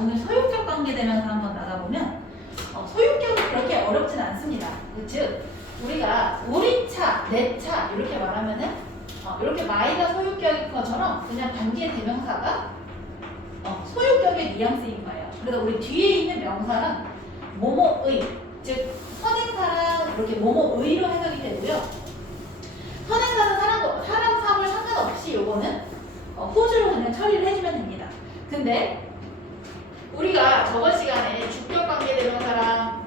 오늘 소유격 관계대명사 한번 나가보면 소유격이 그렇게 어렵진 않습니다. 즉 우리가 우리 차, 내 차 이렇게 말하면은 이렇게 마이가 소유격인 것처럼 그냥 관계대명사가 소유격의 뉘앙스인 거예요. 그래서 우리 뒤에 있는 명사랑 뭐뭐의, 즉 선행사랑 이렇게 뭐뭐의로 해석이 되고요. 선행사는 사람 사물 상관없이 요거는 호주로 그냥 처리를 해주면 됩니다. 근데 우리가 저번 시간에 주격 관계대명사랑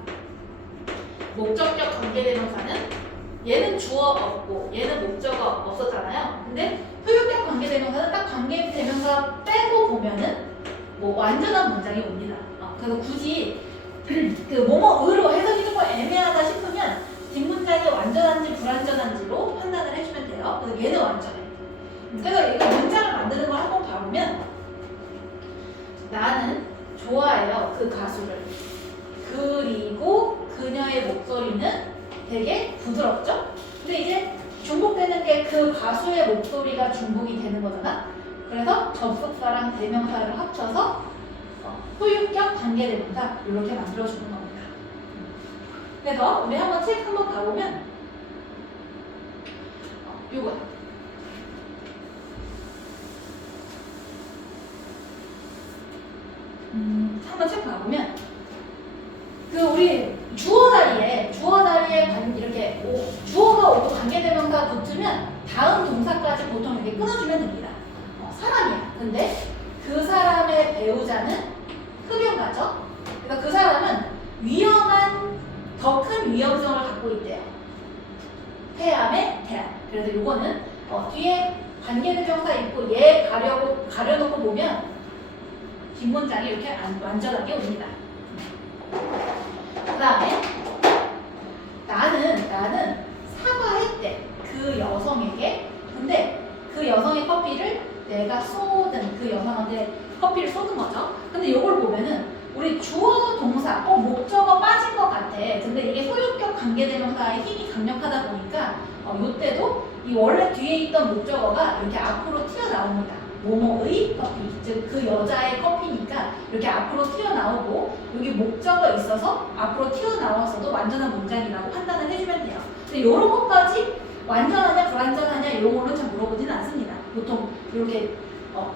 목적격 관계대명사는 얘는 주어 없고 얘는 목적어 없었잖아요. 근데 소유격 관계대명사는 딱 관계대명사 빼고 보면은 뭐 완전한 문장이 옵니다. 그래서 굳이 그 뭐뭐의로 해석이 조금 애매하다 싶으면 뒷문장이 완전한지 불완전한지로 판단을 해주면 돼요. 그래서 얘는 완전해. 그래서 이거 문장을 만드는 걸 한번 봐보면 나는 좋아해요 그 가수를. 그리고 그녀의 목소리는 되게 부드럽죠? 근데 이제 중복되는 게 그 가수의 목소리가 중복이 되는 거잖아. 그래서 접속사랑 대명사를 합쳐서 소유격 관계대명사 이렇게 만들어주는 겁니다. 그래서 우리 한번 책 한번 가보면 요거 한번 책 가보면 그 우리 주어 자리에 이렇게 주어가 오고 관계대명사 붙으면 다음 동사까지 보통 이렇게 끊어주면 됩니다. 사람이야. 근데 그 사람의 배우자는 흡연가죠. 그래서 그 사람은 더 큰 위험성을 갖고 있대요. 폐암의 태암. 그래서 요거는 뒤에 관계대명사 있고 얘 가려놓고 보면 뒷문장이 이렇게 완전하게 옵니다. 그 다음에 나는 사과했대 그 여성에게. 근데 그 여성의 커피를 내가 쏟은, 그 여성한테 커피를 쏟은 거죠. 근데 이걸 보면은 우리 주어 동사 목적어 빠진 것 같아. 근데 이게 소유격 관계대명사의 힘이 강력하다 보니까 이때도 이 원래 뒤에 있던 목적어가 이렇게 앞으로 튀어나옵니다. 뭐뭐의 커피, 즉 그 여자의 커피니까 이렇게 앞으로 튀어나오고 여기 목적어 있어서 앞으로 튀어나왔어도 완전한 문장이라고 판단을 해주면 돼요. 근데 이런 것까지 완전하냐 불완전하냐 이런 거는 잘 물어보지는 않습니다. 보통 이렇게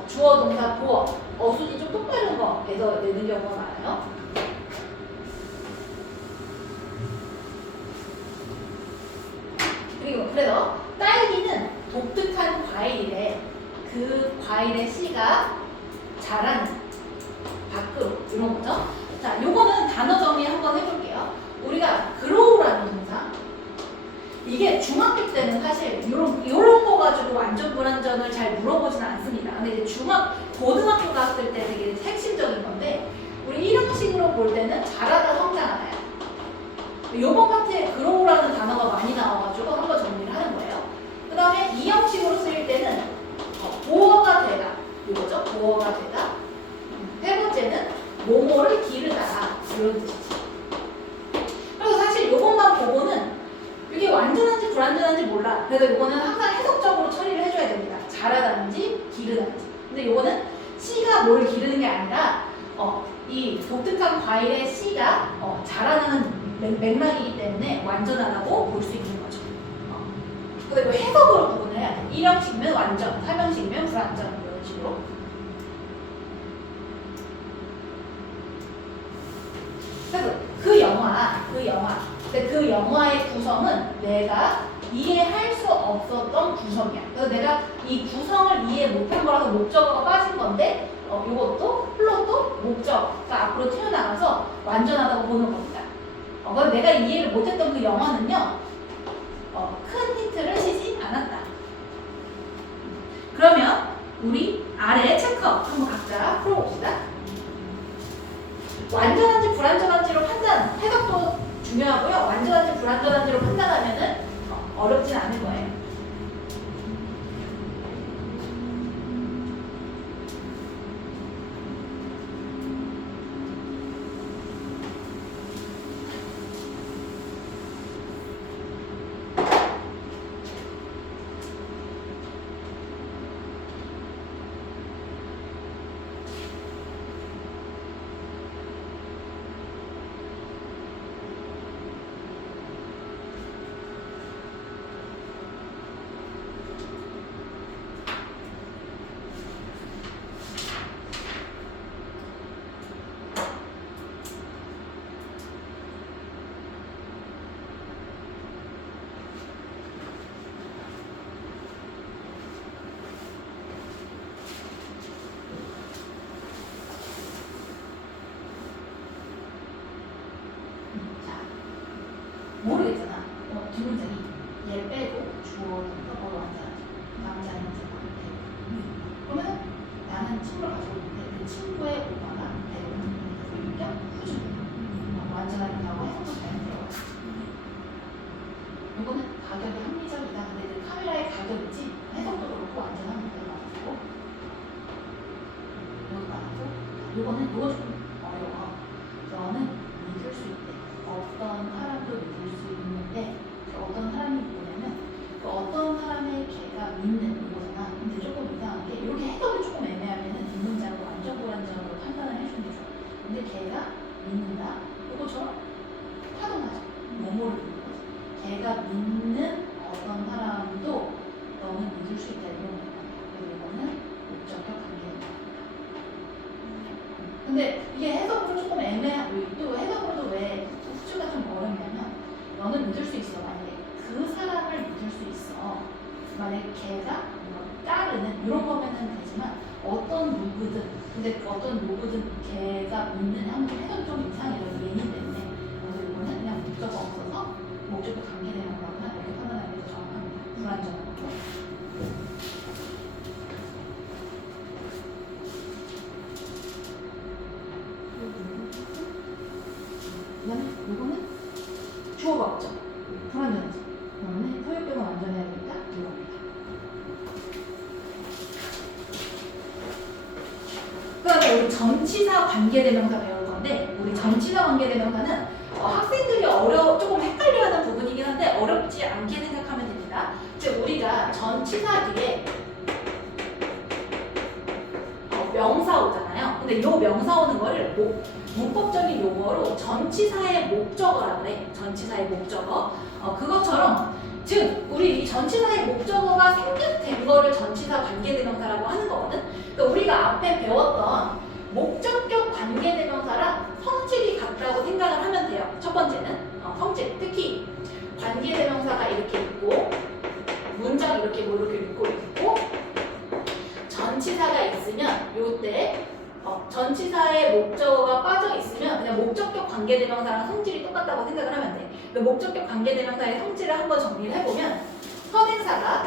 주어 동사 보어 어순이 좀 똑바른 거에서 내는 경우가 많아요. 그래서 딸기는 독특한 과일이래. 그 과일의 씨가 자라는 밖으로 이런 거죠. 자, 요거는 단어 정리 한번 해볼게요. 우리가 grow라는 동사, 이게 중학교 때는 사실 요런 거 가지고 완전 불완전을 잘 물어보지는 않습니다. 근데 이제 고등학교 갔을 때 되게 핵심적인 건데 우리 1형식으로 볼 때는 자라다 성장하나요. 요번 파트에 grow라는 단어가 많이 나와가지고 한번 정리를 하는 거예요. 그 다음에 2형식으로 쓰일 때는 보어가 되다. 이거죠? 보어가 되다. 세 번째는 뭐뭐를 기르다. 이런 뜻이지. 그래서 사실 요것만 보고는 이게 완전한지 불완전한지 몰라. 그래서 이거는 항상 해석적으로 처리를 해줘야 됩니다. 자라다든지 기르다든지. 근데 이거는 씨가 뭘 기르는 게 아니라 이 독특한 과일의 씨가 자라나는 맥락이기 때문에 완전하다고 볼 수 있는 거죠. 그리고 해석으로 구분을 해야 돼. 1형식이면 완전, 3형식이면 불완전 이런 식으로. 그래서 그 영화의 구성은 내가 이해할 수 없었던 구성이야. 그래서 내가 이 구성을 이해 못한 거라서 목적어가 빠진 건데 이것도 플롯도 목적어가 앞으로 튀어나가서 완전하다고 보는 겁니다. 그래서 내가 이해를 못했던 그 영화는요 큰 힌트를 주지 않았다. 그러면 우리 아래 체크업 한번 각자 풀어봅시다. 완전한지 불완전한지로 판단, 해석도 중요하고요. 완전한지 불완전한지로 판단하면은 어렵진 않을 거예요. 친구를 가지고 있는데 그 친구의 오빠가 대변인격 후준 완전하다고 해석도 잘 들어가요. 이거는 가격이 합리적이다. 근데 그 카메라의 가격이지 해석도 그렇고 완전합니다. 맞고 이것도 맞고 이거 좀 어려워. 너는 믿을 수 있대. 어떤 사람도 믿을 수 있는데 어떤 사람이 뭐냐면 그 어떤 사람의 걔가 믿는 이거잖아. 근데 조금 이상한 게 이렇게 해석이 조금 애매하면은 뒷문장을 완전 불완전으로 판단을 해주는 게 좋아. 근데 걔가 믿는다. 이거처럼 타동하죠. 뭐뭐를 믿는 거지. 걔가 믿는 어떤 사람도 너는 믿을 수 있다 이런 거야. 그리고 이거는 목적격 관계입니다. 근데 이게 해석으로 조금 애매하고 또 해석으로도 왜 수주가 좀 어렵냐면 너는 믿을 수 있어. 만약에 그 사람을 믿을 수 있어. 만약에 걔가 따르는 이런 거면은 되지만 어떤 누구든 근데 어떤 누구든 걔가 믿는 한번 해석이 좀 이상해요. 예니 때문에. 그래서 이거는 그냥 목적어 없어서 목적과 관계되는 거나 이렇게 판단하는 게 더 정확합니다. 불완전한 거. 이거는 주어가 없죠. 불완전하죠. 그러면 소유격은 완전해야 되니까 이겁니다. 그다음에 우리 전치사 관계대명사 배울 건데 우리 전치사 관계대명사는 학생들이 조금 헷갈려하는 부분이긴 한데 어렵지 않게 생각하면 됩니다. 즉 우리가 전치사 뒤에 명사 오잖아요. 근데 이 명사 오는 거를 문법적인 용어로 전치사의 목적어라고 해. 전치사의 목적어. 그것처럼 즉 우리 이 전치사의 목적어가 생략된 거를 전치사 관계대명사라고 하는 거거든. 그러니까 우리가 앞에 배웠던 목적격 관계대명사랑 성질이 같다고 생각을 하면 돼요. 첫 번째는 성질. 특히 관계대명사가 이렇게 있고 문장 이렇게 뭐 이렇게 있고 전치사가 있으면 요때 전치사의 목적어가 빠져 있으면 그냥 목적격 관계대명사랑 성질이 똑같다고 생각을 하면 돼. 그 목적격 관계대명사의 성질을 한번 정리를 해보면 선행사가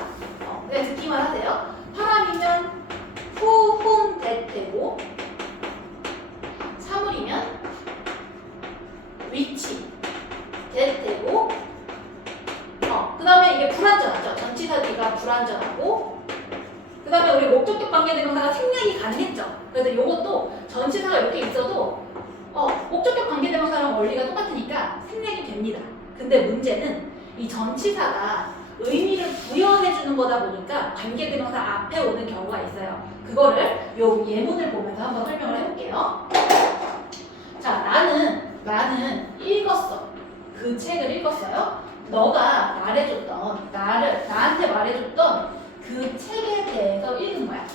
그냥 듣기만 하세요. 사람이면 who, whom, that 되고 사물이면 which, that 되고 그 다음에 이게 불완전하죠. 전치사 뒤가 불완전하고 그 다음에 우리 목적격 관계대명사가 생략이 가능했죠. 그래서 이것도 전치사가 이렇게 있어도 목적격 관계대명사랑 원리가 똑같으니까 생략이 됩니다. 근데 문제는 이 전치사가 의미를 부여해주는 거다 보니까 관계대명사 앞에 오는 경우가 있어요. 그거를 요 예문을 보면서 한번 설명을 해볼게요. 자, 나는 읽었어. 그 책을 읽었어요. 너가 나한테 말해줬던 그 책에 대해서 읽은 거야.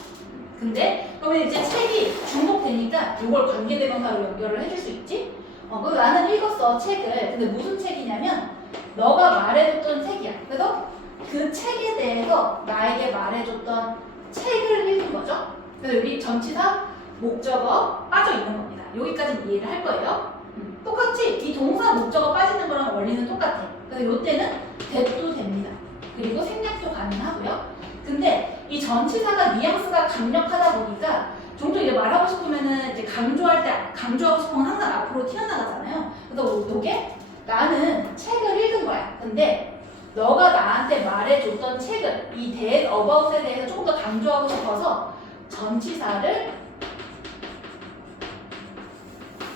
근데 그러면 이제 책이 중복되니까 이걸 관계대명사로 연결을 해줄 수 있지? 그래서 나는 읽었어 책을. 근데 무슨 책이냐면 너가 말해줬던 책이야. 그래서 그 책에 대해서 나에게 말해줬던 책을 읽은 거죠. 그래서 여기 전치사 목적어 빠져 있는 겁니다. 여기까지는 이해를 할 거예요. 똑같이 이 동사 목적어 빠지는 거랑 원리는 똑같아. 그래서 이때는 that도 됩니다. 그리고 생략도 가능하고요. 근데 이 전치사가 뉘앙스가 강력하다 보니까 종종 이제 말하고 싶으면은 이제 강조하고 싶으면 항상 앞으로 튀어나가잖아요. 그래서 이게 나는 책을 읽은 거야. 근데 너가 나한테 말해줬던 책을 이 that, about에 대해서 조금 더 강조하고 싶어서 전치사를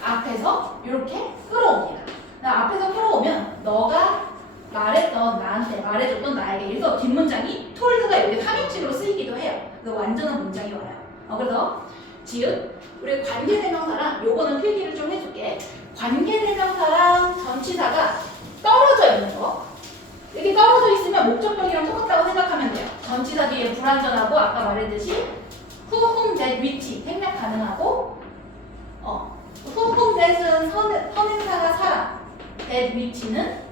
앞에서 이렇게 끌어옵니다. 앞에서 끌어오면 너가 나한테 말해줬던 나에게 그래서 뒷문장이 톨드가 여기 3인칭으로 쓰이기도 해요. 그래서 완전한 문장이 와요. 그래서 지읒 우리 관계대명사랑 요거는 필기를 좀 해줄게. 관계대명사랑 전치사가 떨어져 있는 거 이렇게 떨어져 있으면 목적격이랑 똑같다고 생각하면 돼요. 전치사 뒤에 불완전하고 아까 말했듯이 who, whom, that, which 생략 가능하고 who, whom, that은 선행사가 사람 that, which는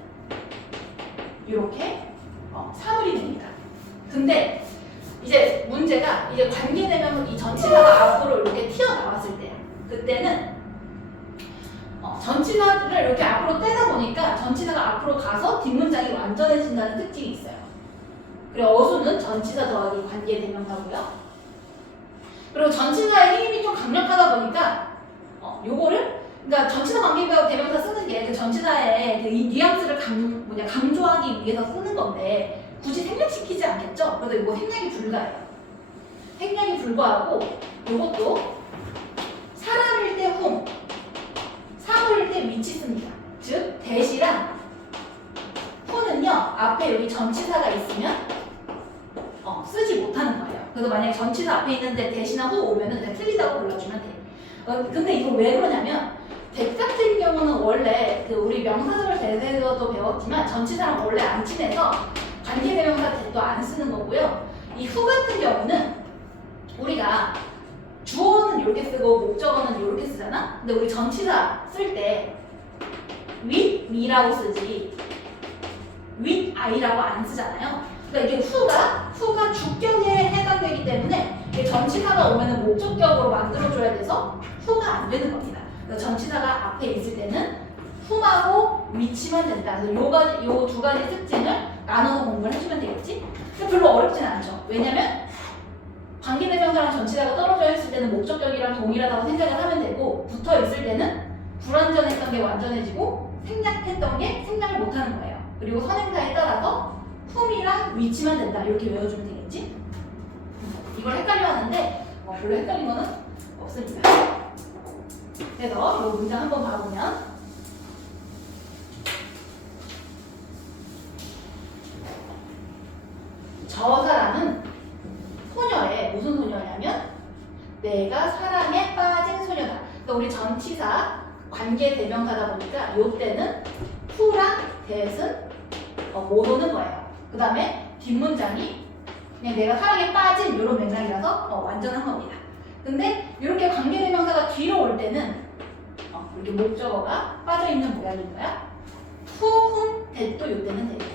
이렇게 사물이 됩니다. 근데 이제 문제가 이제 관계되면 이 전치사가 앞으로 이렇게 튀어나왔을 때야. 그때는 전치사를 이렇게 앞으로 떼다 보니까 전치사가 앞으로 가서 뒷문장이 완전해진다는 특징이 있어요. 그리고 어수는 전치사 더하기 관계대명사고요. 그리고 전치사의 힘이 좀 강력하다 보니까 요거를 그러니까 전치사 관계별 대명사 쓰는 게 그 전치사의 그 이 뉘앙스를 강조하기 위해서 쓰는 건데 굳이 생략시키지 않겠죠? 그래서 이거 생략이 불가해요. 생략이 불가하고 요것도 사람일 때 whom, 사물일 때 which 씁니다. 즉 대시랑 who는요 앞에 여기 전치사가 있으면 쓰지 못하는 거예요. 그래서 만약에 전치사 앞에 있는데 대시나 who 오면은 그냥 틀리다고 불러주면 돼. 근데 이거 왜 그러냐면 대 같은 경우는 원래 그 우리 명사절 대세에서도 배웠지만 전치사랑 원래 안 친해서 관계대명사 대도 안 쓰는 거고요. 이 who 같은 경우는 우리가 주어는 이렇게 쓰고 목적어는 이렇게 쓰잖아. 근데 우리 전치사 쓸 때 with me라고 쓰지 with I라고 안 쓰잖아요. 그러니까 이게 who가 주격에 해당되기 때문에 이게 전치사가 오면은 목적격으로 만들어줘야 돼서 who가 안 되는 겁니다. 그러니까 전치사가 앞에 있을 때는 whom하고 which만 된다. 그래서 요 두 가지 특징을 나눠서 공부를 해주면 되겠지? 근데 별로 어렵진 않죠. 왜냐면 관계대명사랑 전치사가 떨어져 있을 때는 목적격이랑 동일하다고 생각을 하면 되고 붙어 있을 때는 불완전했던 게 완전해지고 생략했던 게 생략을 못하는 거예요. 그리고 선행사에 따라서 whom이랑 which만 된다. 이렇게 외워주면 되겠지? 이걸 헷갈려 하는데 별로 헷갈린 거는 없습니다. 그래서 이 문장 한번 봐보면 저 사람은 소녀의 무슨 소녀냐면 내가 사랑에 빠진 소녀다. 그러니까 우리 전치사 관계 대명사다 보니까 이때는 who랑 that은 못 오는 거예요. 그 다음에 뒷문장이 그냥 내가 사랑에 빠진 이런 맥락이라서 완전한 겁니다. 근데 이렇게 관계 대명사가 뒤로 올 때는 이렇게 목적어가 빠져 있는 모양인 거야. who, whom, that도 이때는 돼요.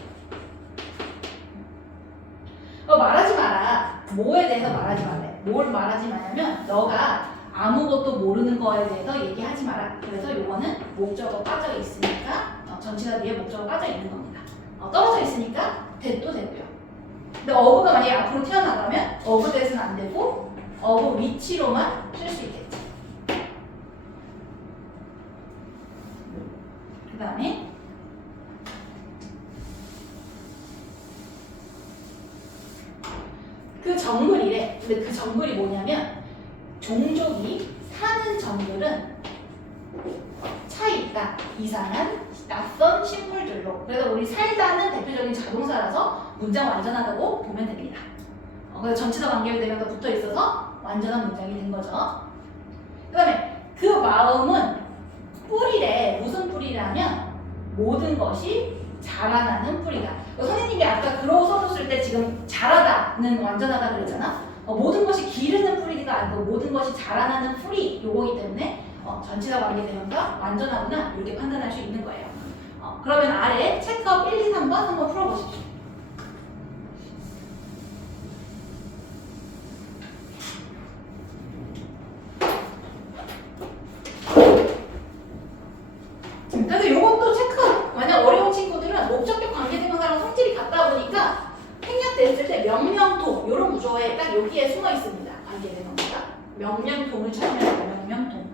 말하지 마라. 뭐에 대해서 말하지 말래. 뭘 말하지 마냐면 너가 아무것도 모르는 거에 대해서 얘기하지 마라. 그래서 요거는 목적어 빠져 있으니까 전치사 뒤에 목적어 빠져 있는 겁니다. 떨어져 있으니까 that도 되고요. 근데 어부가 만약에 앞으로 튀어나가면 어부 that은 안 되고 어부 which로만 쓸 수 있겠지. 그 다음에 그 정글이래. 근데 그 정글이 뭐냐면 종족이 사는 정글은 차이 있다. 이상한 낯선 식물들로. 그래서 우리 살다는 대표적인 자동사라서 문장 완전하다고 보면 됩니다. 그래서 전치사 관계가 되면서 붙어 있어서 완전한 문장이 된 거죠. 그 다음에 그 마음은 뿌리래. 무슨 뿌리라면 모든 것이 자라나는 뿌리다. 선생님이 아까 그로 써줬을 때 지금 자라다는 완전하다 그랬잖아. 모든 것이 기르는 뿌리가 아니고 모든 것이 자라나는 뿌리 요거기 때문에 전치사 관계대명사 완전하구나 이렇게 판단할 수 있는 거예요. 그러면 아래 체크업 1, 2, 3번 한번 풀어보십시오. 그래서 요것도 체크. 만약 어려운 친구들은 목적격 관계대명사랑 성질이 같다 보니까 생략됐을 때 명명동 요런 구조에 딱 여기에 숨어 있습니다. 관계대명사가 명명동을 찾으면 돼요. 명명동.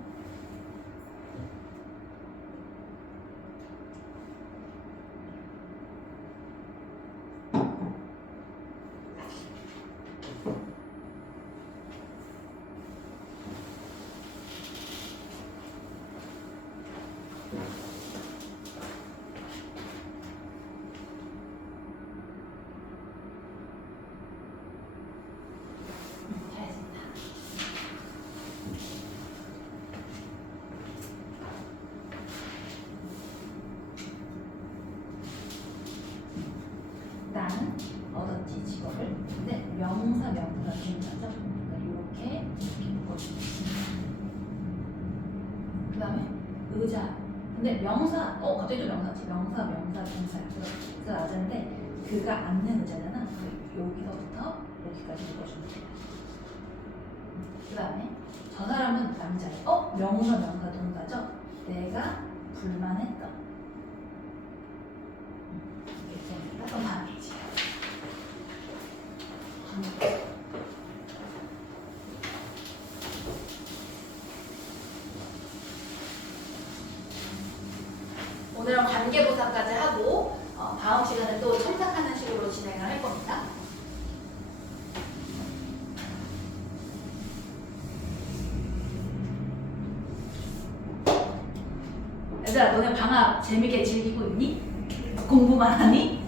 나는 얻었지 직업을. 근데 명사 명사가 중요하죠. 그러니까 이렇게 묶어주겠습니다. 그 다음에 의자. 근데 명사 갑자기 또 명사지. 명사 동사. 그래서 낮은데 그가 앉는 의자잖아. 여기서부터 여기까지 묶어주면 돼요. 그 다음에 저 사람은 남자예요. 명사 동사죠. 내가 불만했던. 그럼 다음 페이지. 오늘은 관계부사까지 하고 다음 시간에 또 첨삭하는 식으로 진행을 할 겁니다. 얘들아, 너네 방학 재밌게 즐기고 있니? 공부만 하니?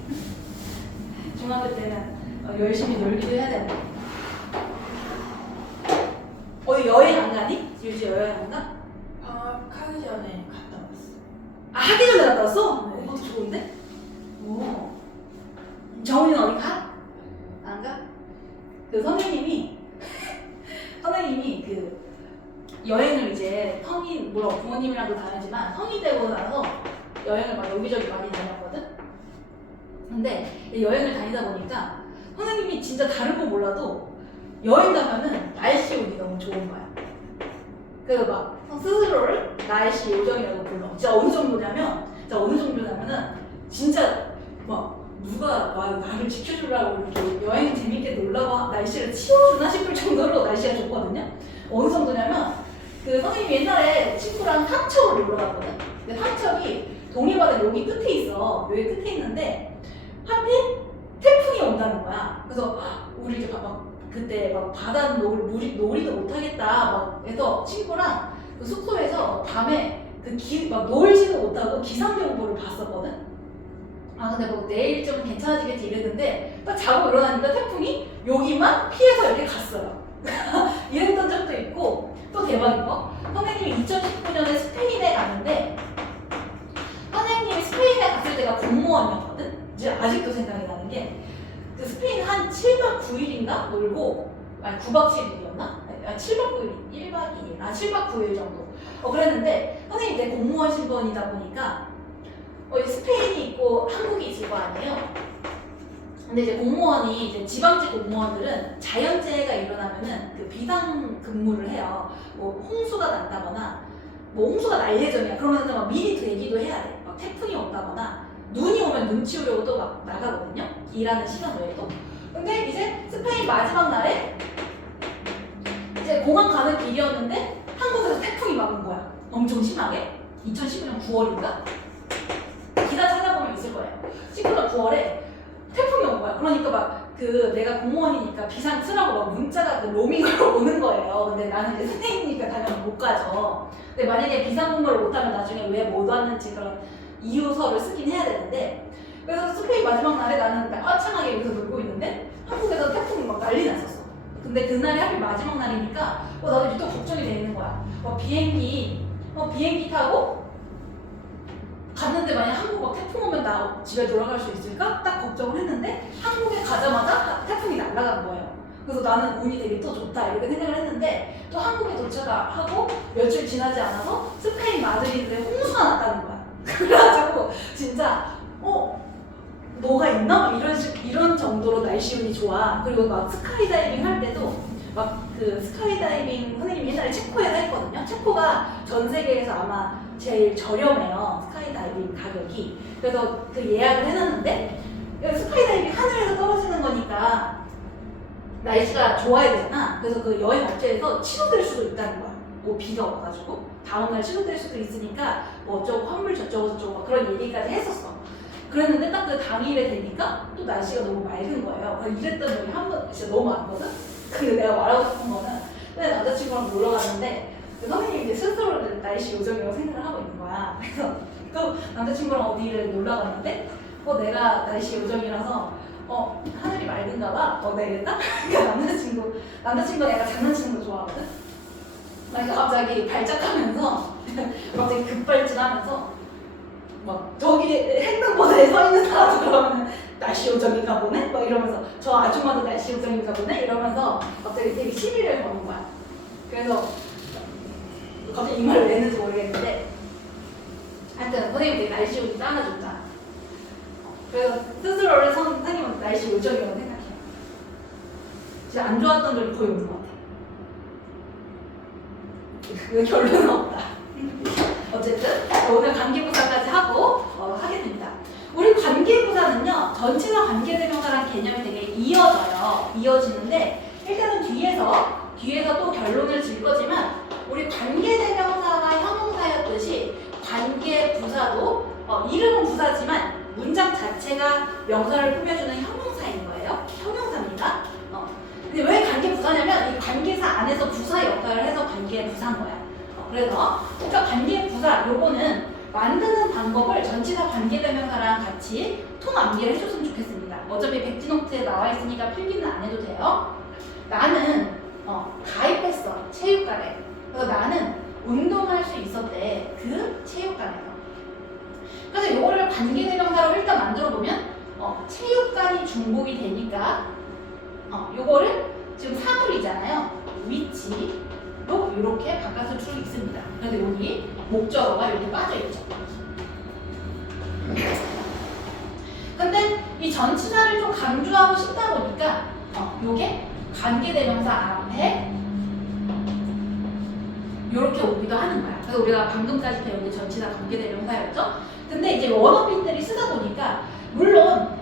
중학교 때는 열심히 놀기도 해야 되고. 어디 여행 안 가니? 유지 여행 안 가? 방학하기 전에 갔다 왔어. 아, 하기 전에 갔다 왔어? 네. 그것도 좋은데? 오. 정훈이는 어디 가? 안 가? 그 선생님이 그 여행을 이제 성인, 물론 부모님이랑도 다니지만 성인 되고 나서 여행을 막 여기저기 많이 다녔거든? 근데 여행을 다니다 보니까 선생님이 진짜 다른 거 몰라도 여행 가면은 날씨 운이 너무 좋은 거야. 그래서 막 스스로를 날씨 요정이라고 불러. 진짜 어느 정도냐면은 진짜 막 누가 나를 지켜주려고 이렇게 여행 재밌게 놀라고 날씨를 치워주나 싶을 정도로 날씨가 좋거든요. 어느 정도냐면 그 선생님이 옛날에 친구랑 삼척을 놀러 갔거든. 근데 삼척이 동해바다 여기 끝에 있어. 여기 끝에 있는데 하필 태풍이 온다는 거야. 그래서 우리 이제 막 그때 막 바다 놀이도 못하겠다 막 해서 친구랑 그 숙소에서 밤에 막 놀지도 못하고 기상경보를 봤었거든. 아 근데 뭐 내일 좀 괜찮아지겠지 이랬는데 딱 자고 일어나니까 태풍이 여기만 피해서 이렇게 갔어요. 이랬던 적도 있고 또 대박인 거 선생님이 2019년에 스페인에 갔는데 선생님이 스페인에 갔을 때가 공무원이었거든. 이제 아직도 생각이 나는 게 그 스페인 한 7박 9일인가 놀고 아니 9박 7일이었나? 아니 7박 9일 1박 2일 7박 9일 정도 그랬는데 선생님 내 공무원 신분이다 보니까 스페인이 있고 한국이 있을 거 아니에요. 근데 이제 공무원이 이제 지방직 공무원들은 자연재해가 일어나면은 그 비상 근무를 해요. 뭐 홍수가 난다거나 뭐 홍수가 날 예정이야. 그러면 막 미리 대기도 해야 돼. 막 태풍이 온다거나 눈이 오면 눈 치우려고 또 막 나가거든요. 일하는 시간 외에도. 근데 이제 스페인 마지막 날에 이제 공항 가는 길이었는데 한국에서 태풍이 막은 거야. 엄청 심하게. 2019년 9월인가? 기사 찾아보면 있을 거예요. 19년 9월에 태풍이 온 거야. 그러니까 막 내가 공무원이니까 비상 쓰라고 막 문자가 로밍으로 오는 거예요. 근데 나는 이제 선생님이니까 당연히 못 가죠. 근데 만약에 비상 근무를 못하면 나중에 왜 못 왔는지 그런 이유서를 쓰긴 해야 되는데 그래서 스페인 마지막 날에 나는 까창하게 여기서 놀고 있는데 한국에서 태풍이 막 난리 났었어. 근데 그날이 하필 마지막 날이니까 나도 이제 또 걱정이 되는 거야. 비행기 타고 갔는데 만약 한국 막 태풍 오면 나 집에 돌아갈 수 있을까? 딱 걱정을 했는데 한국에 가자마자 태풍이 날아간 거예요. 그래서 나는 운이 되게 또 좋다 이렇게 생각을 했는데 또 한국에 도착하고 며칠 지나지 않아서 스페인 마드리드에 홍수가 났다는 거야. 그래가지고 진짜 뭐가 있나? 이런 정도로 날씨 운이 좋아. 그리고 막 스카이다이빙 할 때도 막 그 스카이다이빙 선생님이 옛날에 체코에서 했거든요. 체코가 전 세계에서 아마 제일 저렴해요. 스카이다이빙 가격이. 그래서 그 예약을 해놨는데 스카이다이빙 하늘에서 떨어지는 거니까 날씨가 좋아야 되잖아. 그래서 그 여행 업체에서 취소될 수도 있다는 거야. 뭐 비가 와가지고 다음날 취소될 수도 있으니까 뭐 어쩌고 환불 저쩌고 막 그런 얘기까지 했었어. 그랬는데 딱 그 당일에 되니까 또 날씨가 너무 맑은 거예요. 이랬던 적이 한 번 진짜 너무 많거든. 근데 내가 말하고 싶은 거는 근데 남자친구랑 놀러 갔는데 선생님이 이제 스스로를 날씨 요정이라고 생각을 하고 있는 거야. 그래서 또 남자친구랑 어디를 놀러 갔는데 내가 날씨 요정이라서 하늘이 맑은가 봐. 내가 이랬다? 그러니까 남자친구가 약간 장난치는 거 좋아하거든? 그러니까 갑자기 발작하면서 갑자기 급발진하면서 막 저기 횡단보도에 서 있는 사람도 그러면 날씨 요정인가 보네? 막 이러면서 저 아줌마도 날씨 요정인가 보네? 이러면서 갑자기 되게 시비를 거는 거야. 그래서 갑자기 이 말을 왜 했는지 모르겠는데 하여튼 선생님이 되게 날씨 요정 따라줬잖아. 그래서 스스로를 선생님은 날씨 요정이라고 생각해요. 진짜 안 좋았던 점이 거의 없는 것 같아. 그 결론은 없다. 어쨌든 오늘 관계부사까지 하고 하게 됩니다. 우리 관계부사는요 전치사 관계대명사라는 개념이 되게 이어지는데 일단은 뒤에서 또 결론을 질 거지만 우리 관계대명사가 형용사였듯이 관계부사도 이 자체가 명사를 꾸며주는 형용사인 거예요. 형용사입니다. 근데 왜 관계 부사냐면 이 관계사 안에서 부사 역할을 해서 관계 부사인 거야. 그래서 그러니까 관계 부사 요거는 만드는 방법을 전치사 관계대명사랑 같이 통암기를 해줬으면 좋겠습니다. 어차피 백지노트에 나와 있으니까 필기는 안 해도 돼요. 나는 가입했어. 체육관에. 그래서 나는 운동할 수 있었대. 그 체육관에서. 그래서 요거를 관계대명사로 일단 만들어보면 체육관이 중복이 되니까 요거를 지금 사물이잖아요. 위치로 이렇게 바꿔줄 수 있습니다. 그런데 여기 목적어가 이렇게 빠져있죠. 근데 이 전치사를 좀 강조하고 싶다 보니까 요게 관계대명사 앞에 이렇게 오기도 하는 거야. 그래서 우리가 방금까지 배운 게 전치사 관계대명사였죠. 근데 이제 원어민들이 쓰다 보니까 물론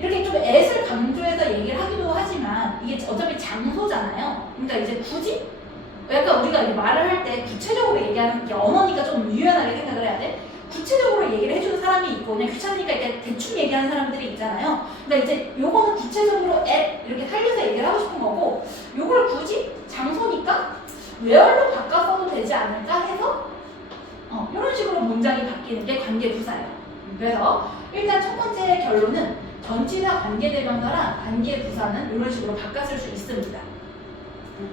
이렇게 좀 애를 강조해서 얘기를 하기도 하지만 이게 어차피 장소잖아요. 그러니까 이제 굳이 약간 우리가 말을 할 때 구체적으로 얘기하는 게 언어니까 좀 유연하게 생각을 해야 돼. 구체적으로 얘기를 해주는 사람이 있고 그냥 귀찮으니까 이렇게 대충 얘기하는 사람들이 있잖아요. 그러니까 이제 요거는 구체적으로 이렇게 살려서 얘기를 하고 싶은 거고 요걸 굳이 장소니까 where로 바꿔서도 되지 않을까 해서 이런 식으로 문장이 바뀌는 게 관계부사예요. 그래서 일단 첫 번째 결론은 전치사 관계대명사랑 관계부사는 이런 식으로 바꿔 쓸 수 있습니다.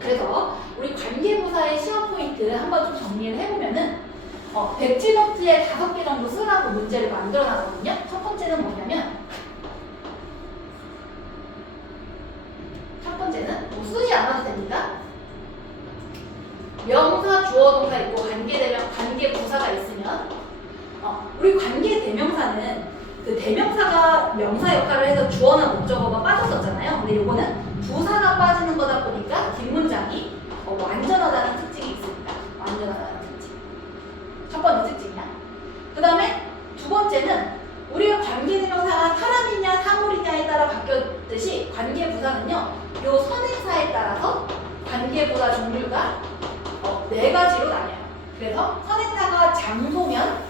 그래서 우리 관계부사의 시험 포인트 한번 좀 정리를 해보면은 백지노트에 5개 정도 쓰라고 문제를 만들어 놨거든요. 첫 번째는 뭐냐면 첫 번째는 뭐 쓰지 않아도 됩니다. 명사, 주어, 동사 있고 관계부사가 있으면 우리 관계대명사는 그 대명사가 명사 역할을 해서 주어나 목적어가 빠졌었잖아요. 근데 요거는 부사가 빠지는 거다 보니까 뒷문장이 완전하다는 특징이 있습니다. 완전하다는 특징. 첫 번째 특징이야. 그 다음에 두 번째는 우리가 관계대명사가 사람이냐 사물이냐에 따라 바뀌었듯이 관계부사는요. 요 선행사에 따라서 관계부사 종류가 4가지로 나뉘어요. 그래서 선행사가 장소면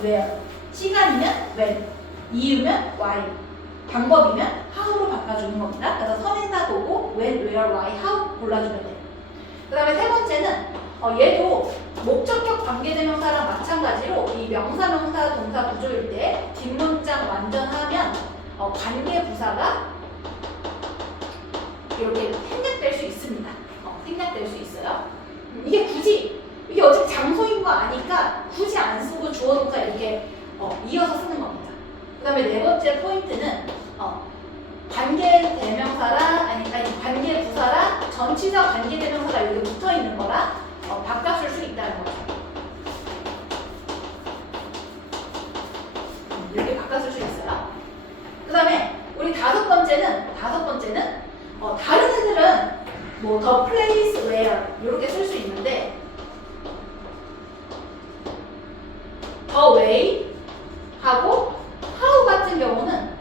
where, 시간이면 when, 이유면 why, 방법이면 how로 바꿔주는 겁니다. 그래서 선행사 보고 when, where, why, how 골라주면 돼요. 그 다음에 세 번째는 얘도 목적격 관계대명사랑 마찬가지로 이 명사, 동사 구조일 때 뒷문장 완전하면 관계부사가 이렇게 생략될 수 있습니다. 생략될 수 있어요. 이게 어차피 장소인 거 아니까 굳이 안 쓰고 주어 동사 이렇게 이어서 쓰는 겁니다. 그 다음에 네 번째 포인트는 관계부사랑 전치사 관계대명사가 여기 붙어 있는 거라 바꿔줄 수 있다는 거죠. 이렇게 바꿔줄 수 있어요. 그 다음에 우리 다섯 번째는 다른 애들은 뭐 the place where 이렇게 쓸 수 있는데 the way 하고 how 같은 경우는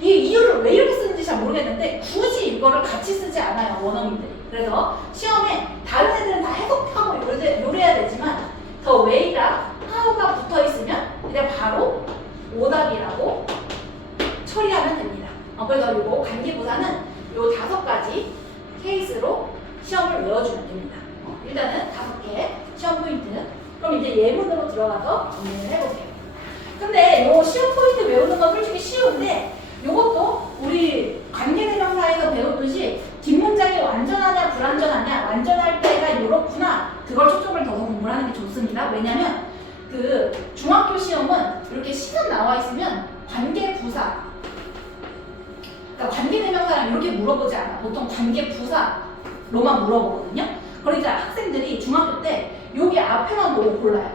이 이유를 왜 이렇게 쓰는지 잘 모르겠는데 굳이 이거를 같이 쓰지 않아요, 원어민들이. 그래서 시험에 다른 애들은 다 해석하고 요래야 되지만 the way랑 how가 붙어 있으면 그냥 바로 오답이라고 처리하면 됩니다. 그래서 이거 관계부사는 요 5가지 케이스로 시험을 외워주면 됩니다. 일단은 5개 시험 포인트. 그럼 이제 예문으로 들어가서 정리를 해볼게요. 근데 요 시험 포인트 외우는 건 솔직히 쉬운데 요것도 우리 관계대명사에서 배우듯이 뒷문장이 완전하냐 불완전하냐, 완전할 때가 이렇구나, 그걸 초점을 둬서 공부를 하는 게 좋습니다. 왜냐면 그 중학교 시험은 이렇게 시간 나와 있으면 관계부사, 그러니까 관계대명사랑 이렇게 물어보지 않아. 보통 관계부사로만 물어보거든요. 그러니까 학생들이 중학교 때 여기 앞에만 보고 골라요.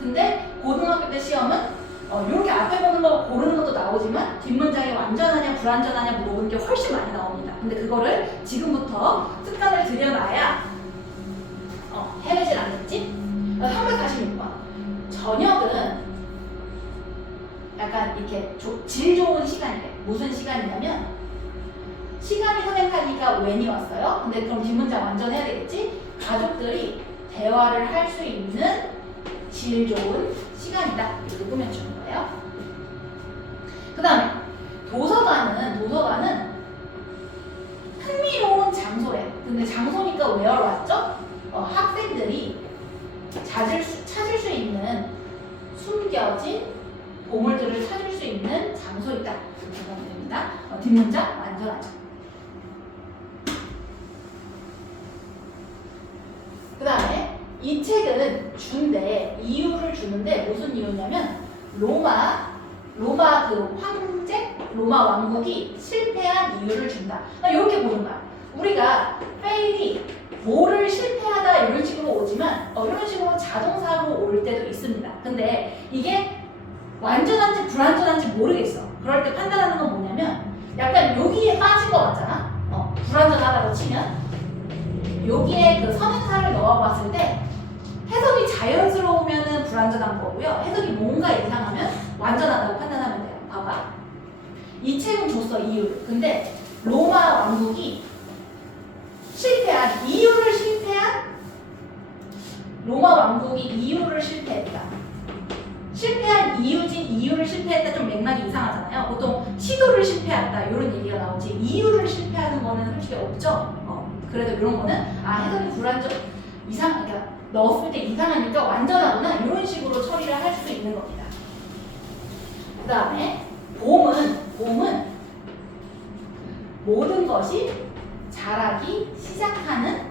근데 고등학교 때 시험은 이렇게 앞에 보는 거 고르는 것도 나오지만 뒷문장이 완전하냐 불완전하냐 물어보는 게 훨씬 많이 나옵니다. 근데 그거를 지금부터 습관을 들여놔야 헤매질 않겠지? 346번. 저녁은 약간 이렇게 질 좋은 시간이래. 무슨 시간이냐면 시간이 선행사니까 when이 왔어요. 근데 그럼 뒷문장 완전 해야 되겠지? 가족들이 대화를 할 수 있는 질 좋은 시간이다. 이렇게 꾸며주는 거예요. 그 다음에 도서관은 흥미로운 장소래. 근데 장소니까 왜 왔죠? 학생들이 찾을 수 있는 숨겨진 보물들을 찾을 수 있는 장소이다. 이렇게 보면 됩니다. 뒷문장 완전하죠. 그 다음에 이 책은 이유를 주는데 무슨 이유냐면 로마 그 황제, 로마 왕국이 실패한 이유를 준다. 이렇게 보는 거야. 우리가 fail이 뭐를 실패하다 이런 식으로 오지만 이런 식으로 자동사로 올 때도 있습니다. 근데 이게 완전한지 불완전한지 모르겠어. 그럴 때 판단하는 건 뭐냐면 약간 여기에 빠진 것 같잖아. 불완전하다고 치면 여기에 그 선행사를 넣어봤을 때 해석이 자연스러우면은 불완전한 거고요. 해석이 뭔가 이상하면 완전하다고 판단하면 돼요. 봐봐. 이 책은 줬어, 이유를. 근데 로마 왕국이 로마 왕국이 이유를 실패했다. 실패한 이유를 실패했다 좀 맥락이 이상하잖아요. 보통 시도를 실패했다 이런 얘기가 나오지 이유를 실패하는 거는 솔직히 없죠. 그래도 이런 거는 해석이 불완전 그러니까 넣었을 때 이상하니까 완전하구나 이런 식으로 처리를 할 수 있는 겁니다. 그 다음에 봄은 모든 것이 자라기 시작하는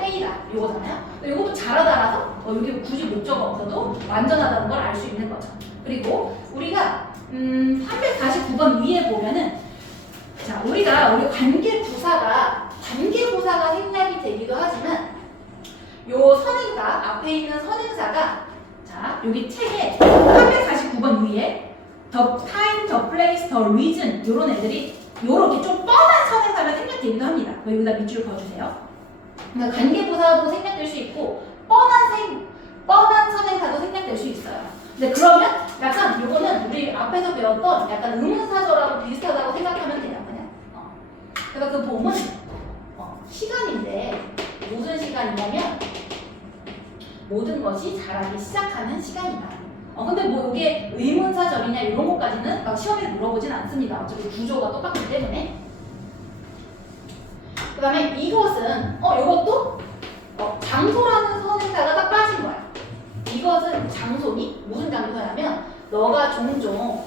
때이다 이거잖아요. 이것도 자라다라서 여기 굳이 목적어 없어도 완전하다는 걸 알 수 있는 거죠. 그리고 우리가 349번 위에 보면은 우리 관계부사가 생략이 되기도 하지만 요 선행사 앞에 있는 선행사가 여기 책에 349번 위에 the time, the place, the reason 이런 애들이 요렇게 좀 뻔한 선행사가 생략되기도 합니다. 여기다 밑줄 그어주세요. 그러니까 관계부사도 생략될 수 있고 뻔한 선행사도 생략될 수 있어요. 근데 그러면 약간 요거는 우리 앞에서 배웠던 약간 의문사절하고 비슷하다고 생각하면 돼요. 그냥. 그래서 그 봄은 시간인데 무슨 시간이냐면 모든 것이 자라기 시작하는 시간이다. 근데 뭐 이게 의문사절이냐 이런 것까지는 막 시험에 물어보진 않습니다. 어차피 구조가 똑같기 때문에. 그 다음에 이것은 이것도 장소라는 선행사가 딱 빠진 거야. 이것은 장소니? 무슨 장소냐면 너가 종종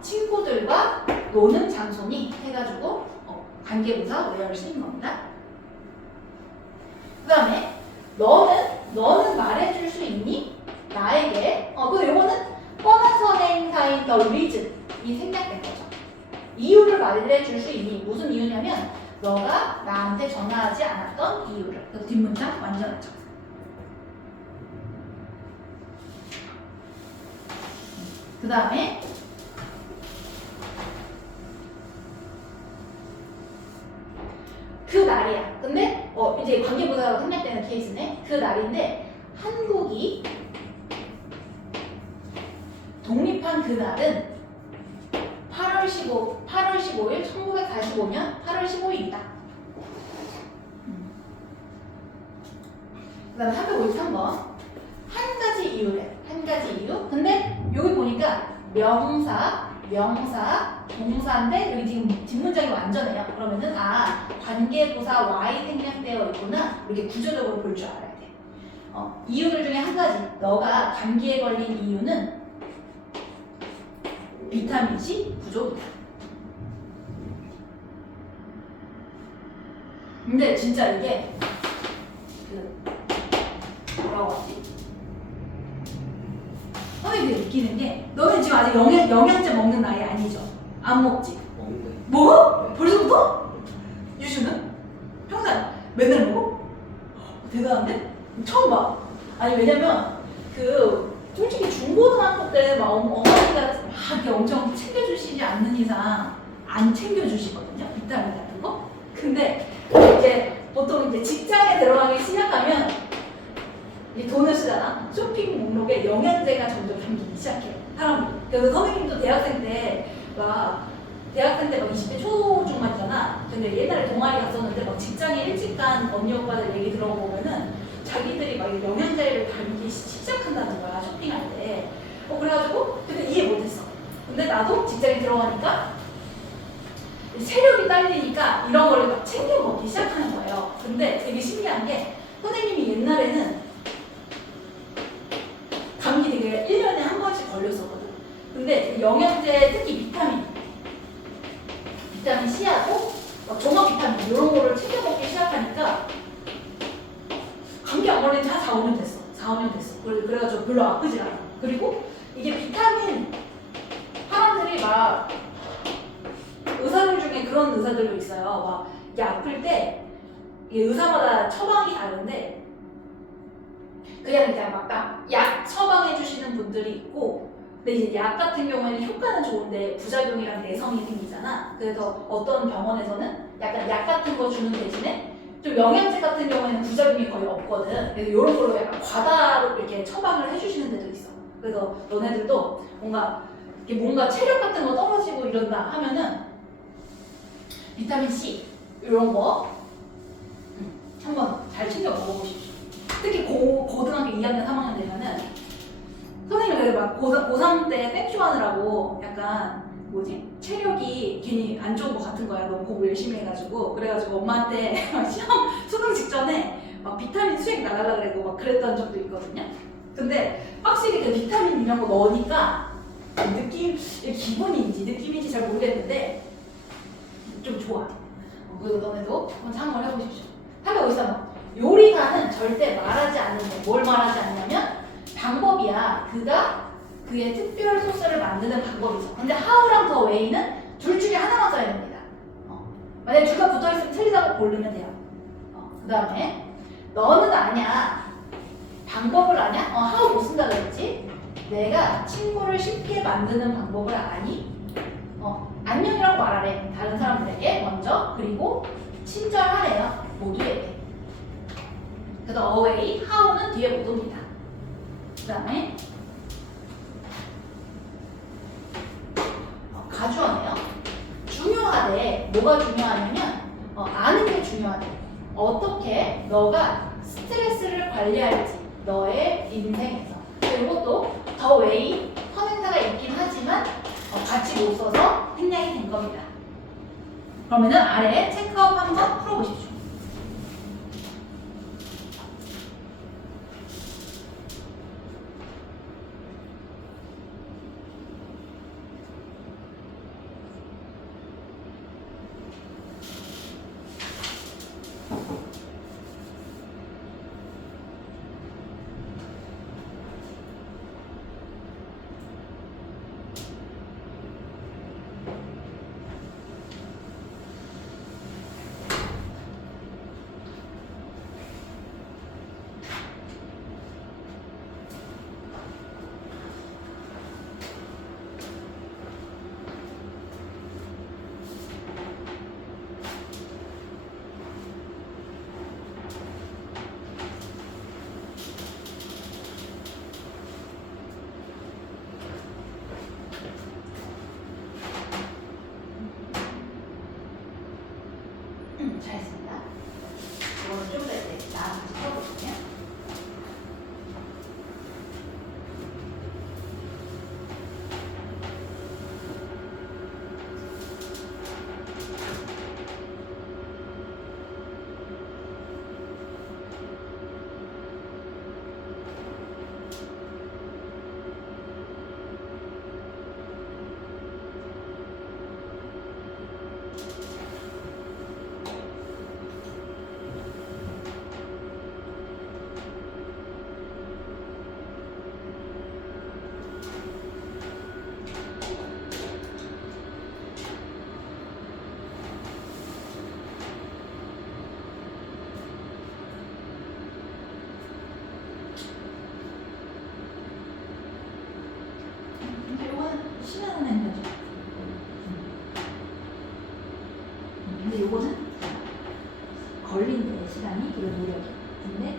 친구들과 노는 장소니 해가지고 관계부사 where를 쓰인 겁니다. 그 다음에 너는 말해줄 수 있니? 나에게 그리고 이거는 뻔한 선행사인 the reason 이 생략된 거죠. 이유를 말해줄 수 있니? 무슨 이유냐면 너가 나한테 전화하지 않았던 이유를. 그래서 뒷문장 완전하죠. 그 다음에 그 날이야. 근데 이제 관계부사가 생략되는 케이스네. 그 날인데 한국이 독립한 그 날은 8월 15일 1945년 8월 15일이다. 그 다음에 353번 한 가지 이유래. 한 가지 이유. 근데 여기 보니까 명사, 동사인데 여기 지금 뒷문장이 완전해요. 그러면은 관계부사 Y 생략되어 있구나. 이렇게 구조적으로 볼 줄 알아야 돼. 이유들 중에 한 가지. 너가 감기에 걸린 이유는 비타민 C 부족이다. 근데 진짜 이게 뭐라고 하지? 선생님이 느끼는 게 너는 지금 아직 영양제 먹는 나이 아니죠? 안 먹지? 먹어? 벌써부터? 유주는? 평생 맨날 먹어? 대단한데? 처음 봐. 아니 왜냐면 솔직히 중고등학교 때 막 어머니가 막 이렇게 엄청 챙겨주시지 않는 이상 안 챙겨주시거든요. 비타민 같은 거. 근데 이제 보통 이제 직장에 들어가기 시작하면 이 돈을 쓰잖아. 쇼핑 목록에 영양제가 점점 담기기 시작해. 사람들이. 그래서 선생님도 대학생 때 막 20대 초중반이잖아. 근데 옛날에 동아리 갔었는데 막 직장에 일찍 간 언니 오빠들 얘기 들어보면은 자기들이 막 영양제를 담기 시작한다는 거야. 쇼핑할 때. 그래가지고 근데 이해 못했어. 근데 나도 직장에 들어가니까 체력이 딸리니까 이런 거를 막 챙겨 먹기 시작하는 거예요. 근데 되게 신기한 게 선생님이 옛날에는 감기 되게 1년에 한 번씩 걸렸었거든. 근데 영양제, 특히 비타민 C하고 막 종합 비타민 이런 거를 챙겨 먹기 시작하니까 감기 안 걸린 지 한 4, 5년 됐어. 4, 5년 됐어. 그래가지고 별로 아프질 않아. 그리고 이게 비타민 사람들이 막 의사들 중에 그런 의사들도 있어요. 막 이게 아플 때 이게 의사마다 처방이 다른데 그냥 이제 막 약 처방해 주시는 분들이 있고, 근데 이제 약 같은 경우에는 효과는 좋은데 부작용이랑 내성이 생기잖아. 그래서 어떤 병원에서는 약간 약 같은 거 주는 대신에 좀 영양제 같은 경우에는 부작용이 거의 없거든. 그래서 이런 걸로 약간 과다로 이렇게 처방을 해주시는 데도 있어. 그래서 너네들도 뭔가 체력 같은 거 떨어지고 이런다 하면은 비타민 C 이런 거 한번 잘 챙겨 먹어보십시오. 특히 고등학교 2학년, 3학년 되면은 선생님이 그래도 막 고3 때 땡쇼 하느라고 약간 체력이 괜히 안 좋은 것 같은 거야. 너무 공부 열심히 해가지고. 그래가지고 엄마한테 시험 수능 직전에 막 비타민 수액 나가려고 그러고 막 그랬던 적도 있거든요. 근데 확실히 그 비타민 이런 거 넣으니까 기분인지 느낌인지 잘 모르겠는데 좀 좋아. 그래서 너네도 한번 참고를 해보십시오. 하면 어디서 요리사는 절대 말하지 않는데 뭘 말하지 않냐면 방법이야. 그가 그의 특별 소스를 만드는 방법이죠. 근데 how랑 the way는 둘 중에 하나만 써야 됩니다. 만약에 둘 다 붙어있으면 틀리다고 고르면 돼요. 그 다음에 너는 아냐. 방법을 아냐? how 못 쓴다 그랬지? 내가 친구를 쉽게 만드는 방법을 아니? 안녕이라고 말하래. 다른 사람들에게 먼저. 그리고 친절하래요. 모두에게. 그래서 away, how는 뒤에 못 옵니다. 그 다음에 가주어네요. 중요하대. 뭐가 중요하냐면 아는 게 중요하대. 어떻게 너가 스트레스를 관리할지 너의 인생에서. 그리고 또 the way 선행사가 있긴 하지만 같이 못 써서 생략이 된 겁니다. 그러면은 아래 체크업 한번 풀어보십시오. 잘했습니다. 이거는 좀 더 이제 나랑 같이 풀어볼게요. 시간은 행동이죠. 근데 요거는 걸린대, 시간이. 그리고 노력이. 근데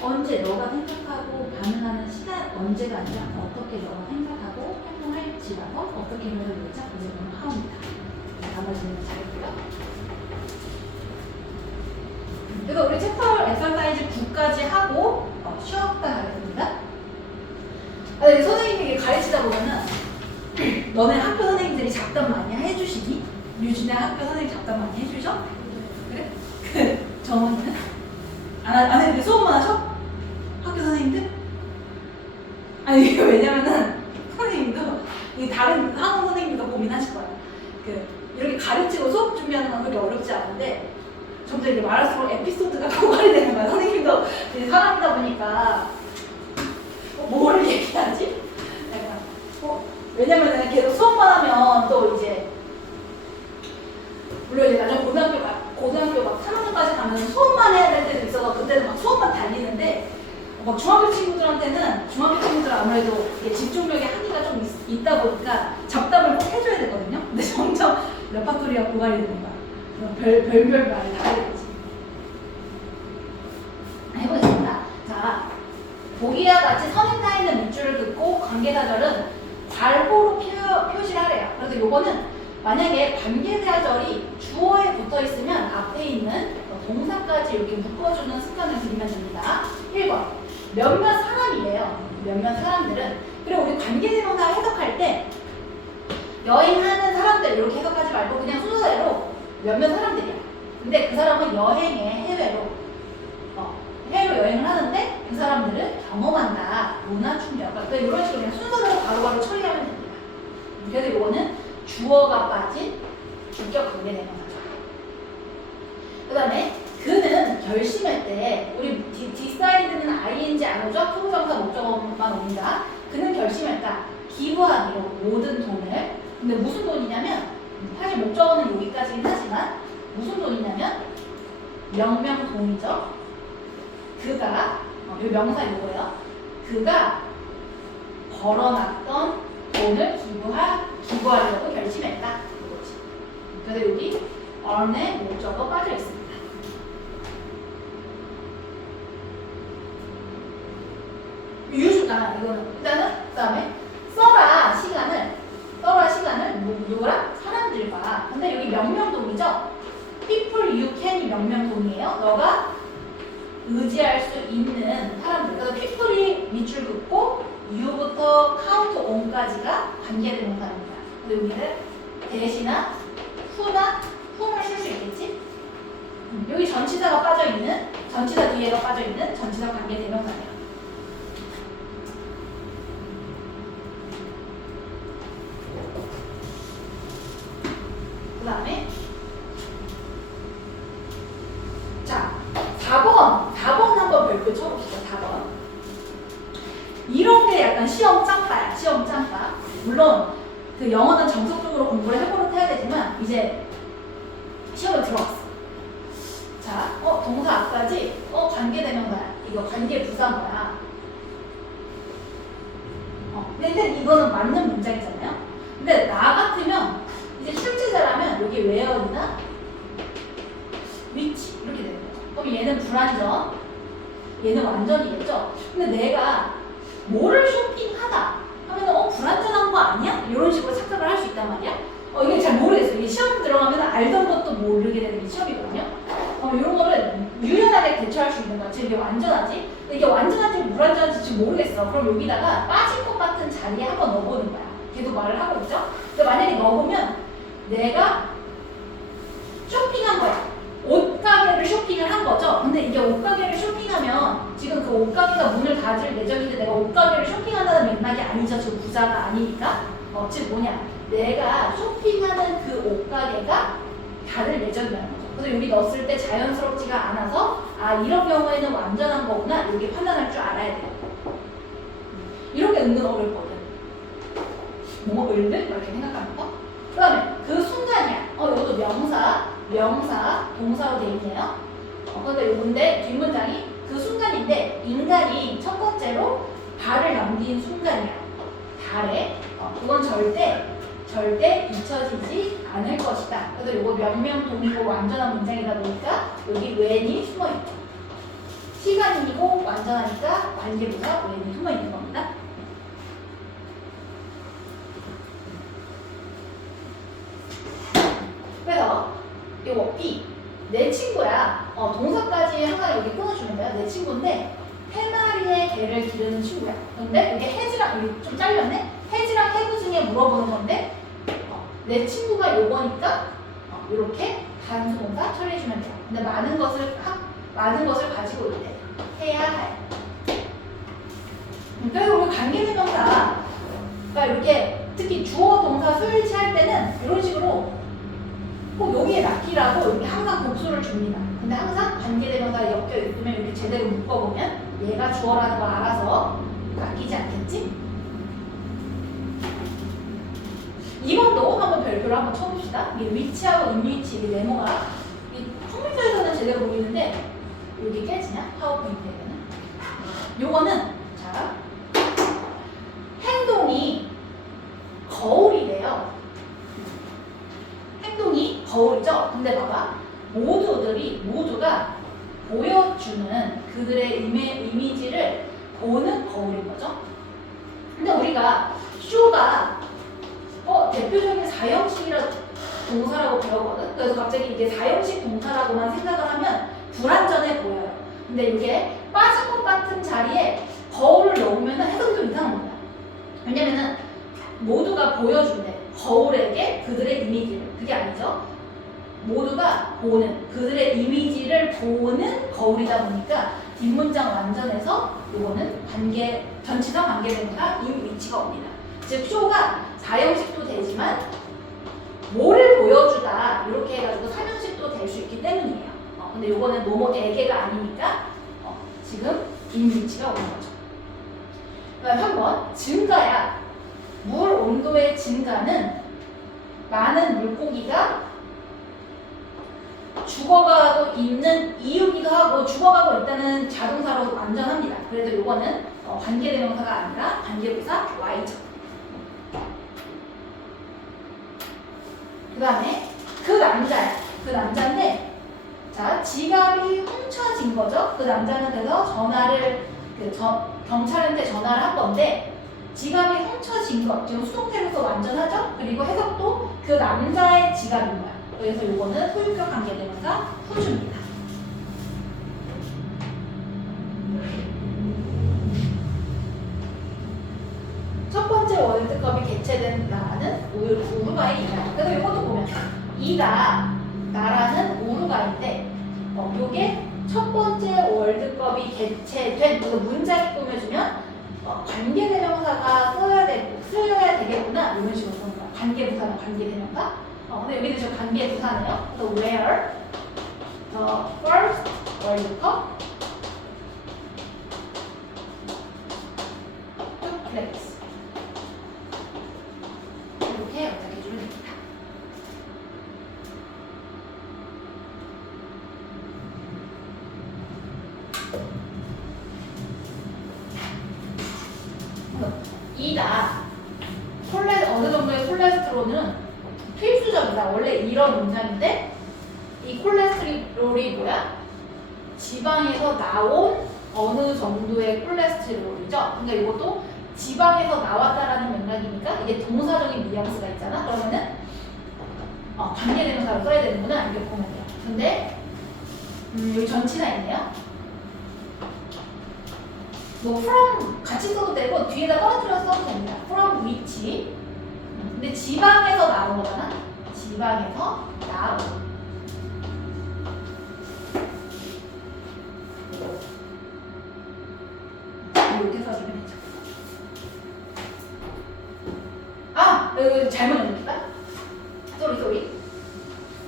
언제 너가 생각하고 반응하는 시간, 언제가 아니라 어떻게 너가 생각하고 행동할지라고 어떻게 해석을 되자 그래서 how입니다. 나머지는 잘했고요. 그래서 우리 챕터 엑서사이즈 9까지 하고 쉬었다 가겠습니다. 선생님이 가르치다 보면은 너네 학교 선생님들이 잡담 많이 해주시니? 유진의 학교 선생님 잡담 많이 해주셔? 그래? 그 정원이는? 안 해도 수업만 하셔? 학교 선생님들? 아니 이게 왜냐면은 선생님도 이 다른 학원 선생님도 고민하실 거야. 그 이렇게 가르치고 수업 준비하는 건 그렇게 어렵지 않은데 점점 이렇게 말할수록 에피소드가 고갈이 되는 거야. 선생님도 이제 사람이다 보니까 뭐를 얘기하지? 약간 왜냐면은 계속 수업만 하면 또 이제 물론 이제 나중에 고등학교 막 3학년까지 가면 수업만 해야 될 때도 있어서 그때는 막 수업만 달리는데 막 중학교 친구들한테는 중학교 친구들은 아무래도 이게 집중력의 한계가 좀 있다 보니까 잡담을 꼭 해줘야 되거든요. 근데 점점 레파토리가 고갈이 되는 거야. 별별 말을 다 하게 되지. 해보겠습니다. 자, 보기와 같이 선행 나 있는 밑줄을 긋고 관계사절은 괄호로 표시를 하래요. 그래서 요거는 만약에 관계사절이 주어에 붙어 있으면 앞에 있는 동사까지 이렇게 묶어주는 습관을 들이면 됩니다. 1번. 몇몇 사람이래요. 몇몇 사람들은. 그리고 우리 관계대명사 해석할 때 여행하는 사람들 이렇게 해석하지 말고 그냥 순서대로 몇몇 사람들이야. 근데 그 사람은 여행에 해외로 여행을 하는데 그 사람들은 경험한다. 문화 충격. 그러니까 이런 식으로 그냥 순서대로 바로바로 처리하면 됩니다. 그래서 이거는 주어가 빠진 주격 관계대명사죠. 그 다음에 그는 결심했대. 우리 디사이드는 ing 안 오죠? 투부정사 목적어만 옵니다. 그는 결심했다. 기부하기로 모든 돈을. 근데 무슨 돈이냐면 사실 목적어는 여기까지긴 하지만 무슨 돈이냐면 명명돈이죠. 그가 이 명사 이거예요. 그가 벌어놨던 돈을 기부하려고 결심했다. 이거지. 그래서 여기 earn의 목적어 빠져 있습니다. 이거는 일단은 그다음에 써라 시간을 누구랑? 사람들과. 근데 여기 명명동이죠. people you can이 명명동이에요. 너가 의지할 수 있는 사람들. 그래서 people이 밑줄 긋고 you부터 count on까지가 관계대명사입니다. 근데 여기는 대시나 who를 쓸 수 있겠지? 여기 전치사가 빠져있는, 전치사 뒤에가 빠져있는 전치사 관계대명사예요. 그 다음에 자 4번 한번 별표 쳐봅시다. 4번 이런 게 약간 시험 짬바야. 시험 짬바. 물론 그 영어는 정석적으로 공부를 해보려 해야 되지만 이제 시험에 들어왔어. 자, 동사 앞까지 관계대명사야. 이거 관계부사인 거야. 근데 일단 이거는 맞는 문장이잖아요. 근데 나 같으면 이제 출제자라면 여기 where이나 which 이렇게 되는 거죠. 그럼 얘는 불완전, 얘는 완전이겠죠. 근데 내가 뭐를 쇼핑하다 하면은 불완전한 거 아니야? 이런 식으로 착각을 할 수 있단 말이야. 이게 잘 모르겠어요. 이게 시험 들어가면 알던 것도 모르게 되는 게 시험이거든요. 이런 거를 유연하게 대처할 수 있는 거야. 지금 이게 완전하지? 근데 이게 완전한지 불완전한지 지금 모르겠어. 그럼 여기다가 빠질 것 같은 자리에 한번 넣어보는 거야. 계속 말을 하고 있죠? 근데 만약에 넣어보면 내가 쇼핑한 거야. 옷가게를 쇼핑을 한 거죠. 근데 이게 옷가게를 쇼핑하면 지금 그 옷가게가 문을 닫을 예정인데 내가 옷가게를 쇼핑한다는 맥락이 아니죠. 지금 부자가 아니니까. 즉 뭐냐. 내가 쇼핑하는 그 옷가게가 닫을 예정이라는 거죠. 그래서 여기 넣었을 때 자연스럽지가 않아서 이런 경우에는 완전한 거구나. 이렇게 판단할 줄 알아야 돼요. 이런 게 은근 어렵거든. 뭐 을들? 이렇게 생각하는 거. 그 다음에 그 순간이야. 이것도 명사, 동사로 돼 있네요. 근데 요건데 뒷문장이 그 순간인데 인간이 첫 번째로 발을 남긴 순간이야. 달에. 그건 절대 잊혀지지 않을 것이다. 그래서 요거 명명동이고 완전한 문장이다 보니까 여기 when이 숨어있죠. 시간이고 완전하니까 관계부사 when이 숨어있는 겁니다. 그래서 요거 B 내 친구야. 동사까지 항상 여기 끊어주는 거야. 내 친구인데 3마리의 개를 기르는 친구야. 근데 여기 has랑 여기 좀 잘렸네. 해지랑 해부 중에 물어보는 건데 내 친구가 요거니까 이렇게 단수동사 처리해주면 돼요. 근데 많은 것을 가지고 있대. 해야 할. 그래서 우리 관계대명사 그러니까 이렇게 특히 주어 동사 소일치 할 때는 이런 식으로 꼭 여기에 낚이라고 이렇게 항상 복수를 줍니다. 근데 항상 관계대명사에 엮여 있으면 이렇게 제대로 묶어보면 얘가 주어라는 거 알아서 낚이지 않겠지? 2번도 한번 별표를 한번 쳐봅시다. 이게 위치하고 인위치 이게 네모가 이 컴퓨터에서는 제대로 보이는데 여기 깨지냐? 파워포인트에는 요거는 자 행동이 거울이래요. 행동이 거울이죠? 근데 봐봐 모두가 보여주는 그들의 이미지를 보는 거울인 거죠. 근데 우리가 쇼가 대표적인 사형식이라 동사라고 배웠거든. 그래서 갑자기 이게 사형식 동사라고만 생각을 하면 불완전해 보여요. 근데 이게 빠진 것 같은 자리에 거울을 넣으면 해석이 좀 이상한 겁니다. 왜냐면은 모두가 보여준대. 거울에게 그들의 이미지를. 그게 아니죠. 모두가 보는 그들의 이미지를 보는 거울이다 보니까 뒷문장 완전해서 이거는 전치사 관계대명사 이 위치가 옵니다. 즉 쇼가 사형식도 되지만 뭐를 보여주다 이렇게 해가지고 삼형식도 될 수 있기 때문이에요. 근데 이거는 뭐뭐에게가 아니니까 지금 인 위치가 오는 거죠. 그다음 3번 증가야. 물 온도의 증가는 많은 물고기가 죽어가고 있는 이유기도 하고 죽어가고 있다는 자동사로 완전합니다. 그래서 이거는 관계대명사가 아니라 관계부사 Y죠. 그 다음에 그 남자인데 자 지갑이 훔쳐진 거죠. 그 남자는 그래서 경찰한테 전화를 한 건데 지갑이 훔쳐진 것 지금 수동태로서 완전하죠. 그리고 해석도 그 남자의 지갑인 거야. 그래서 이거는 소유격 관계대명사 후주입니다. 첫 번째 월드컵이 개최된 나라는 우루과이이다. 그래서 이것도 보면 이가 나라는 우루과이인데 요게 첫 번째 월드컵이 개최된 그래서 문장이 꾸며주면 관계대명사가 써야 되겠구나 이런 식으로 보는 거야. 관계부사나 관계대명사. 근데 여기는 지금 관계부사네요. 그래서 where the first World Cup took place. 이렇게 연락해주면 됩니다. 이다 어느 정도의 콜레스테롤은 필수적이다. 원래 이런 문장인데 이 콜레스테롤이 뭐야? 지방에서 나온 어느 정도의 콜레스테롤이죠. 그러니까 이것도 지방에서 나왔다라는 맥락이니까 이게 동사적인 뉘앙스가 있잖아. 그러면은 관계대명사로 써야 되는구나 이렇게 보면 돼요. 근데 여기 전치사 있네요. from 같이 써도 되고 뒤에다 떨어뜨려서 써도 됩니다. from which 근데 지방에서 나온 거잖아. 지방에서 나온 이렇게 써주면 되죠. 여기 잘못 읽었다. 쏘리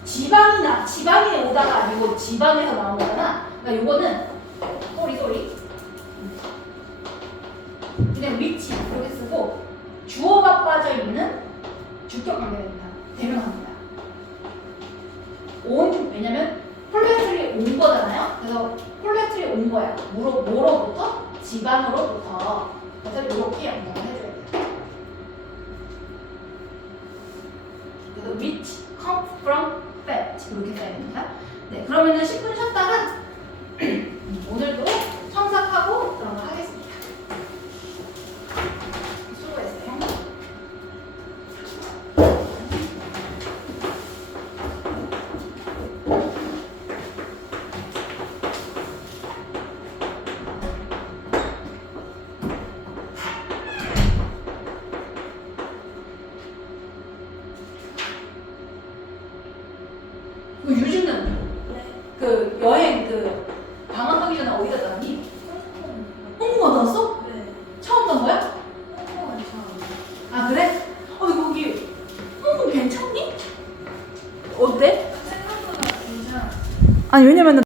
지방에 오다가 아니고 지방에서 나온 거잖아. 그러니까 요거는 쏘리 그냥 위치 이렇게 쓰고 주어가 빠져 있는 주격 관계입니다. 대명사입니다. 왜냐면 콜레스테롤이 온 거잖아요. 그래서 콜레스테롤이 온 거야. 뭐로부터? 지방으로부터. 그래서 이렇게 연결을 해줘야 돼요. 그래서 which comes from fat 이렇게 써야 됩니다. 네, 그러면은 10분 쉬었다가 오늘도 첨삭하고 들어가겠습니다. 수고했어요. 그 여행 그 방학하기 전에 어디 갔다 왔니? 홍콩 갔다 왔어? 네. 처음 간 거야? 홍콩은 처음. 아 그래? 근데 거기 홍콩 괜찮니? 어때? 생각보다 괜찮아. 아니 왜냐면은